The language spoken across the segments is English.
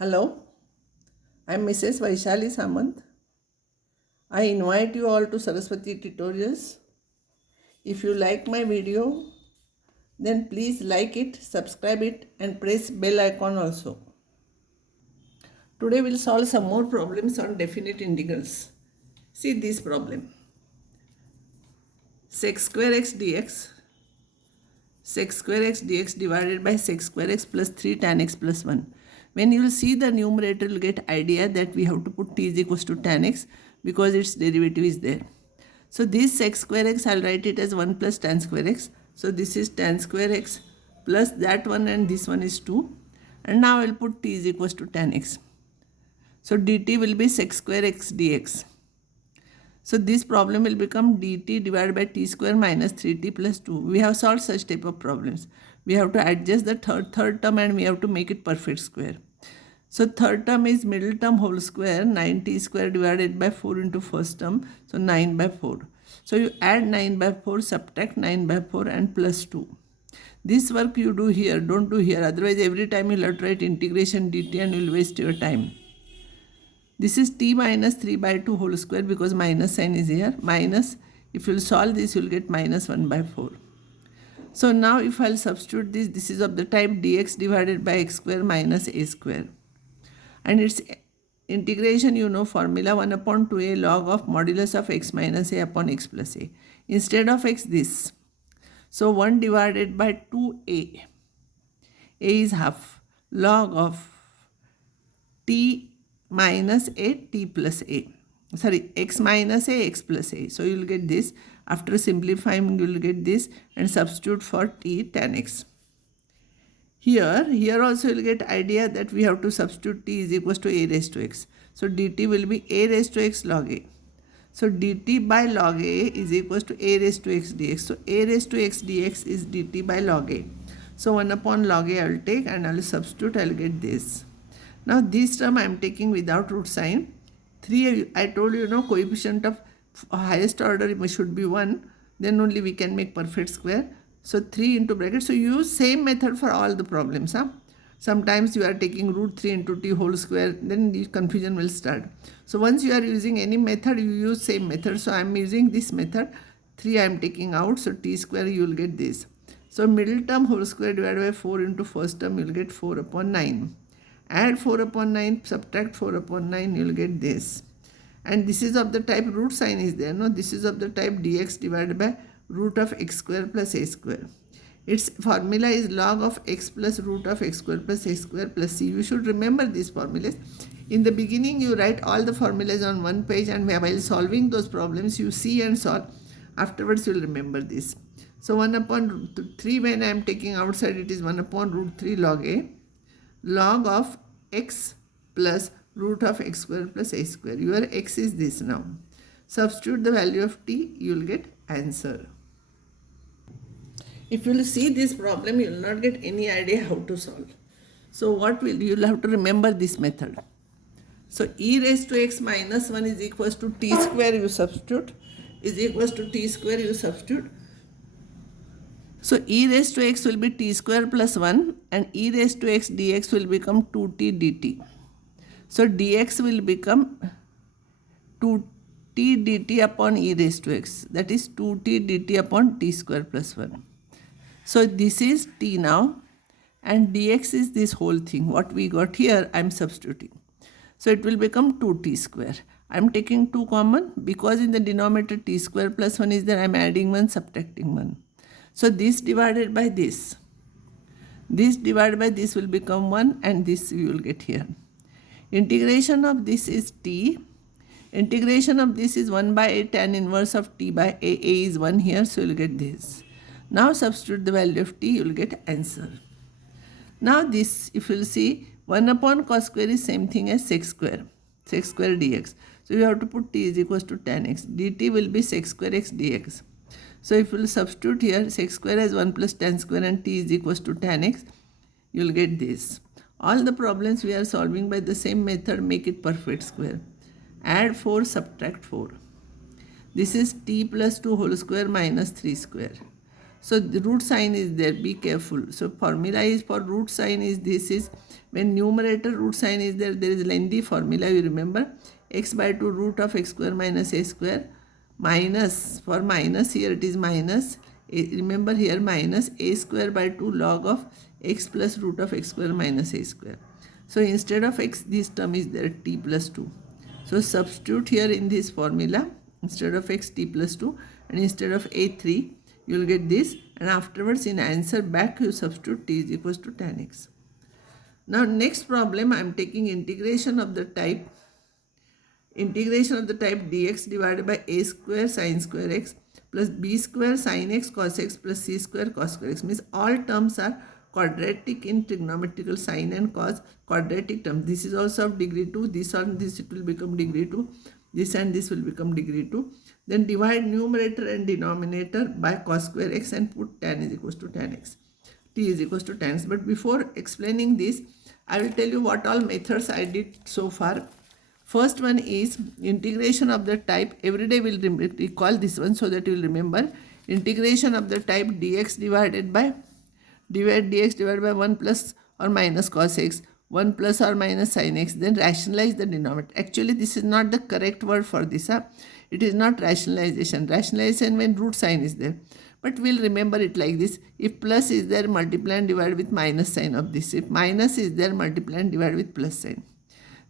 Hello, I am Mrs. Vaishali Samant. I invite you all to Saraswati Tutorials. If you like my video, then please like it, subscribe it and press bell icon also. Today we'll solve some more problems on definite integrals. See this problem. Sec square x dx, sec square x dx divided by sec square x plus 3 tan x plus 1. When you will see the numerator, you will get idea that we have to put t is equals to tan x because its derivative is there. So this sec square x, I'll write it as 1 plus tan square x. So this is tan square x plus that one and this one is 2. And now I'll put t is equals to tan x. So dt will be sec square x dx. So this problem will become dt divided by t square minus 3t plus 2. We have solved such type of problems. We have to adjust the third term and we have to make it perfect square. So third term is middle term whole square, 9t square divided by 4 into first term. So 9 by 4. So you add 9 by 4, subtract 9 by 4 and plus 2. This work you do here, don't do here. Otherwise every time you'll have to write integration dt and you'll waste your time. This is t minus 3 by 2 whole square because minus sign is here. Minus, if you'll solve this, you'll get minus 1 by 4. So now if I'll substitute this is of the type dx divided by x square minus a square. And its integration, you know, formula 1 upon 2a log of modulus of x minus a upon x plus a. Instead of x, this. So 1 divided by 2a. A is half. Log of t minus a t plus a. Sorry, x minus a x plus a. So you will get this. After simplifying, you will get this and substitute for t tan x. Here also you will get idea that we have to substitute t is equals to a raised to x. So dt will be a raised to x log a. So dt by log a is equals to a raised to x dx. So a raised to x dx is dt by log a. So 1 upon log a I will take and I will substitute, I will get this. Now this term I am taking without root sign. 3, I told you, coefficient of highest order should be 1. Then only we can make perfect square. So 3 into bracket. So use same method for all the problems. Sometimes you are taking root 3 into t whole square. Then the confusion will start. So once you are using any method, you use same method. So I am using this method. 3 I am taking out. So t square you will get this. So middle term whole square divided by 4 into first term you will get 4 upon 9. Add 4 upon 9, subtract 4 upon 9, you will get this. And this is of the type root sign is there. No, this is of the type dx divided by root of x square plus a square. Its formula is log of x plus root of x square plus a square plus c. You should remember these formulas. In the beginning, you write all the formulas on one page and while solving those problems, you see and solve. Afterwards, you will remember this. So 1 upon root 3, when I am taking outside, it is 1 upon root 3 log a. Log of x plus root of x square plus a square. Your x is this now. Substitute the value of t, you will get answer. If you will see this problem, you will not get any idea how to solve. So what will you will have to remember this method. So e raised to x minus 1 is equals to t square, you substitute, is equals to t square, you substitute. So e raised to x will be t square plus 1 and e raised to x dx will become 2t dt. So dx will become 2t dt upon e raised to x. That is 2t dt upon t square plus 1. So this is t now and dx is this whole thing. What we got here I am substituting. So it will become 2t square. I am taking 2 common because in the denominator t square plus 1 is there. I am adding 1, subtracting 1. So this divided by this divided by this will become 1 and this you will get here. Integration of this is t. Integration of this is 1 by a tan inverse of t by a. A is 1 here, so you will get this. Now substitute the value of t, you will get answer. Now this, if you will see, 1 upon cos square is same thing as sec square dx. So you have to put t is equals to tan x. dt will be sec square x dx. So if you will substitute here, sec square as 1 plus tan square and t is equals to tan x, you will get this. All the problems we are solving by the same method, make it perfect square. Add 4, subtract 4. This is t plus 2 whole square minus 3 square. So the root sign is there, be careful. So formula is for root sign is this is when numerator root sign is there, there is lengthy formula, you remember, x by 2 root of x square minus a square minus, for minus here it is minus, remember here minus a square by 2 log of x plus root of x square minus a square. So instead of x, this term is there, t plus 2. So substitute here in this formula, instead of x, t plus 2, and instead of a, 3, you will get this, and afterwards in answer back you substitute t is equals to tan x. Now next problem, I am taking integration of the type dx divided by a square sin square x plus b square sin x cos x plus c square cos square x, means all terms are quadratic in trigonometrical, sin and cos quadratic term. This is also of degree 2, this on this it will become degree 2, this and this will become degree 2. Then divide numerator and denominator by cos square x and put tan is equals to tan x, t is equals to tan x. But before explaining this, I will tell you what all methods I did so far. First one is integration of the type, every day we will recall this one so that you will remember. Integration of the type dx divided by 1 plus or minus cos x, 1 plus or minus sin x, then rationalize the denominator. Actually this is not the correct word for this. It is not rationalization. Rationalization when root sign is there. But we'll remember it like this. If plus is there, multiply and divide with minus sign of this. If minus is there, multiply and divide with plus sign.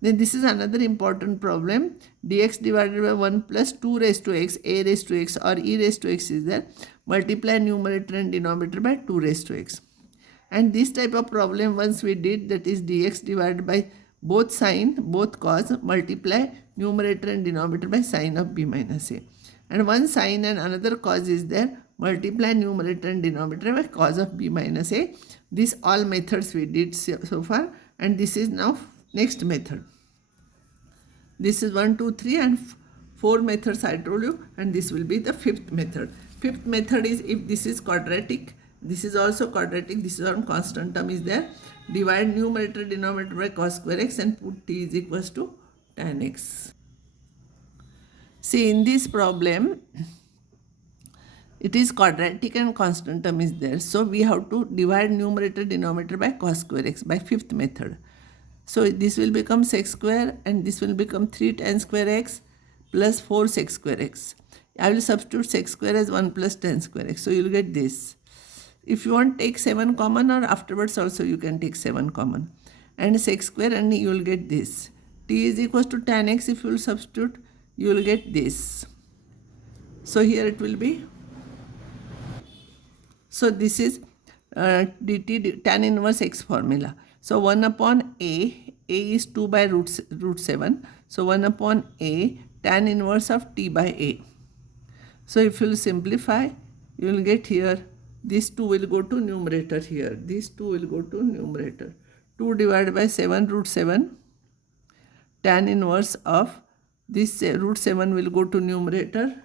Then this is another important problem. Dx divided by 1 plus 2 raised to x, a raised to x or e raised to x is there. Multiply numerator and denominator by 2 raised to x. And this type of problem once we did, that is dx divided by both sine, both cos, multiply numerator and denominator by sine of b minus a. And one sine and another cos is there, multiply numerator and denominator by cos of b minus a. These all methods we did so far, and this is now next method. This is 1, 2, 3 and 4 methods I told you, and this will be the fifth method. Fifth method is if this is quadratic, this is also quadratic, this is on constant term is there, divide numerator denominator by cos square x and put t is equals to tan x. See, in this problem it is quadratic and constant term is there, so we have to divide numerator denominator by cos square x by fifth method. So this will become sec square and this will become 3 tan square x plus 4 sec square x. I will substitute sec square as 1 plus tan square x. So you will get this. If you want, take 7 common, or afterwards also you can take 7 common. And sec square, and you will get this. T is equals to tan x. If you will substitute, you will get this. So here it will be. So this is dt tan inverse x formula. So 1 upon a is 2 by root 7. So 1 upon a tan inverse of t by a. So if you will simplify, you will get here, this 2 will go to numerator here. This 2 will go to numerator. 2 divided by 7 root 7. Tan inverse of this root 7 will go to numerator.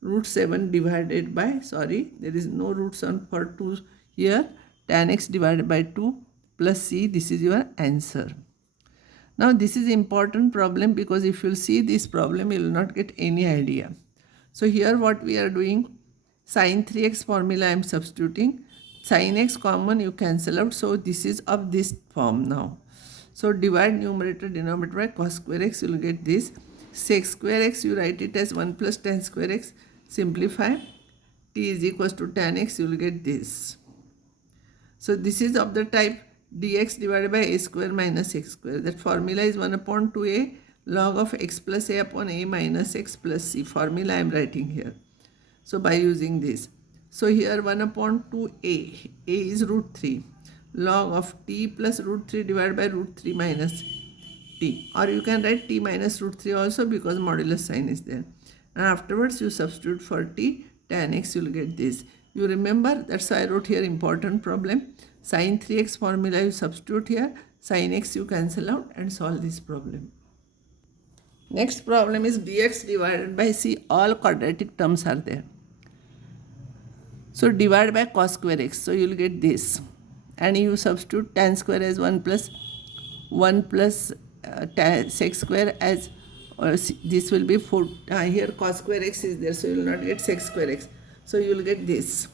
Root 7 divided by, sorry, there is no roots on for 2 here. Tan x divided by 2 plus c, this is your answer. Now this is important problem, because if you will see this problem, you will not get any idea. So here what we are doing, sin 3x formula I am substituting. Sin x common you cancel out, so this is of this form now. So divide numerator denominator by cos square x, you will get this. Sec square x, you write it as 1 plus tan square x. Simplify, t is equals to tan x, you will get this. So this is of the type dx divided by a square minus x square. That formula is 1 upon 2a log of x plus a upon a minus x plus c. Formula I am writing here. So by using this. So here 1 upon 2a, a is root 3, log of t plus root 3 divided by root 3 minus t. Or you can write t minus root 3 also, because modulus sign is there. And afterwards you substitute for t, tan x, you will get this. You remember, that's why I wrote here important problem. Sin 3x formula you substitute here, sin x you cancel out and solve this problem. Next problem is dx divided by c. All quadratic terms are there. So divide by cos square x. So you will get this. And you substitute tan square as 1 plus sec square as, or this will be 4. Here cos square x is there, so you will not get sec square x. So you will get this.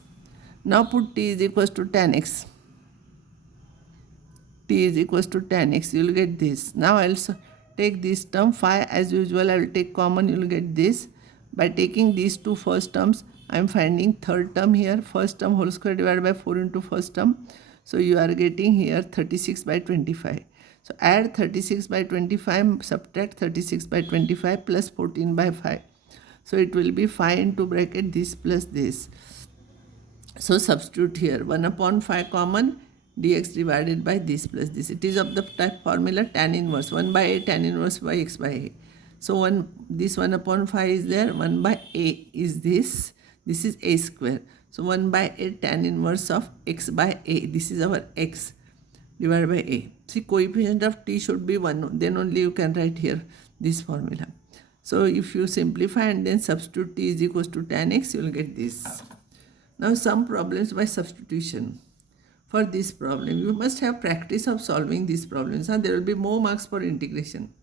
Now put t is equals to tan x. T is equals to tan x. You will get this. Now I will take this term phi as usual. I will take common. You will get this. By taking these two first terms, I am finding third term here. First term whole square divided by 4 into first term. So you are getting here 36 by 25. So add 36 by 25, subtract 36 by 25 plus 14 by 5. So it will be 5 into bracket this plus this. So substitute here 1 upon 5 common, dx divided by this plus this. It is of the type formula tan inverse 1 by a tan inverse by x by a. So this 1 upon 5 is there, 1 by a is this is a square. So 1 by a tan inverse of x by a, this is our x divided by a. See, coefficient of t should be 1, then only you can write here this formula. So if you simplify and then substitute t is equals to tan x, you will get this. Now some problems by substitution. For this problem, you must have practice of solving these problems. There will be more marks for integration.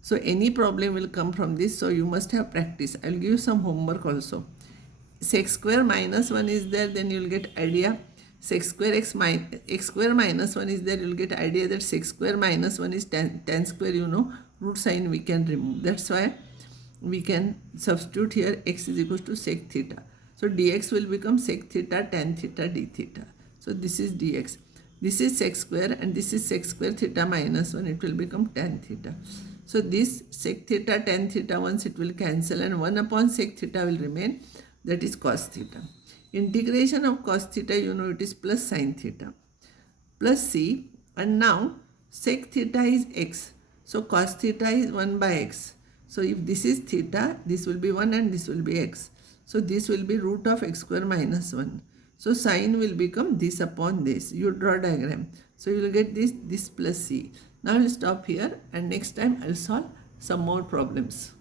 So any problem will come from this. So you must have practice. I will give you some homework also. Sec square minus 1 is there, then you will get idea. Sec square x square minus 1 is there, you will get idea that sec square minus 1 is tan square, you know. Root sign we can remove. That's why we can substitute here x is equals to sec theta. So dx will become sec theta tan theta d theta. So this is dx. This is sec square and this is sec square theta minus 1. It will become tan theta. So this sec theta tan theta, once it will cancel and 1 upon sec theta will remain. That is cos theta. Integration of cos theta, you know, it is plus sin theta. Plus c, and now sec theta is x. So cos theta is 1 by x. So if this is theta, this will be 1 and this will be x. So this will be root of x square minus 1. So sine will become this upon this. You draw diagram. So you will get this plus c. Now I will stop here and next time I will solve some more problems.